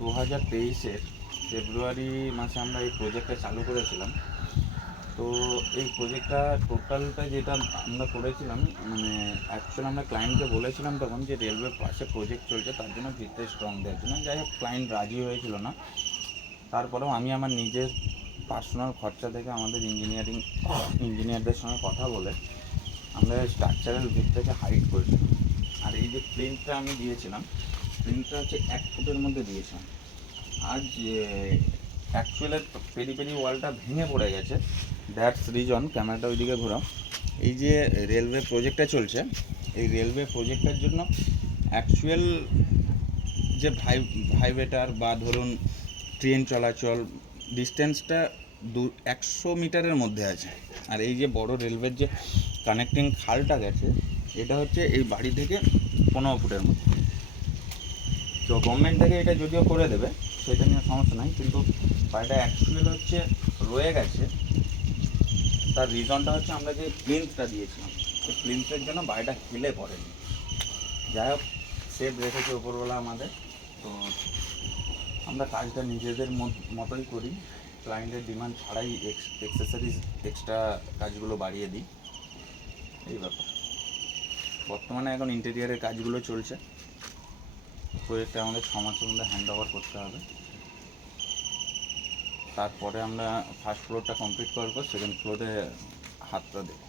2023-এর ফেব্রুয়ারি মাসে আমরা এই প্রজেক্টটা চালু করেছিলাম। তো এই প্রজেক্টটা টোটালটা যেটা আমরা করেছিলাম, মানে অ্যাকচুয়ালি আমরা ক্লায়েন্টকে বলেছিলাম তখন যে রেলওয়ের পাশে প্রজেক্ট চলছে, তার জন্য ভিতরে স্ট্রং দেওয়ার জন্য। যাই হোক, ক্লায়েন্ট রাজি হয়েছিল না। তারপরেও আমি আমার নিজের পার্সোনাল খরচা থেকে আমাদের ইঞ্জিনিয়ারদের সঙ্গে কথা বলে আমরা স্ট্রাকচারাল ভিতটাকে হাইট করেছিলাম। আর এই যে প্রিন্টটা আমি দিয়েছিলাম, প্রিন্টটা হচ্ছে 1 ফুটের মধ্যে দিয়েছিলাম। আজ অ্যাকচুয়ালের পেরি ওয়ালটা ভেঙে পড়ে গেছে। দ্যাটস রিজন, ক্যামেরাটা ওইদিকে ঘোরাও। এই যে রেলওয়ে প্রজেক্টটা চলছে, এই রেলওয়ে প্রজেক্টের জন্য অ্যাকচুয়াল যে ভাইব্রেটার বা ধরুন ট্রেন চলাচল ডিস্টেন্সটা 100 মিটারের মধ্যে আছে। আর এই যে বড় রেলওয়ের যে কানেক্টিং খালটা গেছে, এটা হচ্ছে এই বাড়ি থেকে 15 ফুটের মধ্যে। তো গভর্নমেন্ট থেকে এটা যদিও করে দেবে, সেটা নিয়ে সমস্যা নাই, কিন্তু বাড়িটা অ্যাকচুয়াল হচ্ছে রয়ে গেছে। তার রিজনটা হচ্ছে আমরা যে প্লিন্থটা দিয়েছিলাম, সেই প্লিন্থের জন্য বাড়িটা হিলে পড়েনি। যাই হোক, সেভ রেখেছে উপরওয়ালা আমাদের। তো আমরা কাজটা নিজেদের মতোই করি, ক্লায়েন্টের ডিমান্ড ছাড়াই এক্সেসরিজ এক্সট্রা কাজগুলো বাড়িয়ে দিই, এই ব্যাপার। বর্তমানে এখন ইন্টেরিয়ারের কাজগুলো চলছে। প্রজেক্টটা আমাদের 6 মাসের মধ্যে হ্যান্ড ওভার করতে হবে। তারপরে আমরা ফার্স্ট ফ্লোরটা কমপ্লিট করার পর সেকেন্ড ফ্লোরে হাতটা দেবো।